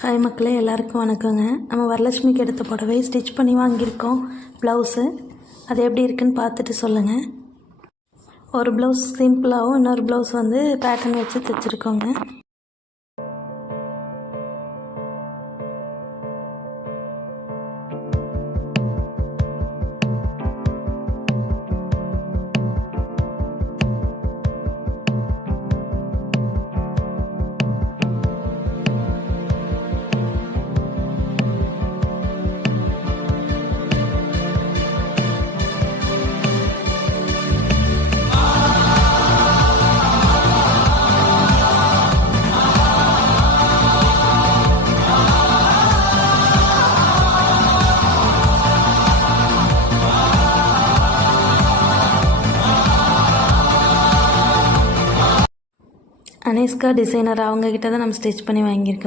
Hi மக்களே, எல்லாருக்கும் வணக்கங்க. நம்ம வரலட்சுமிக்கு எடுத்த புடவை ஸ்டிச் பண்ணி வாங்கியிருக்கோம். ப்ளவுஸு அது எப்படி இருக்குன்னு பார்த்துட்டு சொல்லுங்கள். ஒரு ப்ளவுஸ் சிம்பிளாகவும் இன்னொரு ப்ளவுஸ் வந்து பேட்டர்ன் வச்சு தைச்சிருக்கோங்க. அனிஷ்கா டிசைனர் அவங்கக்கிட்ட தான் நம்ம ஸ்டிச் பண்ணி வாங்கியிருக்கோம்.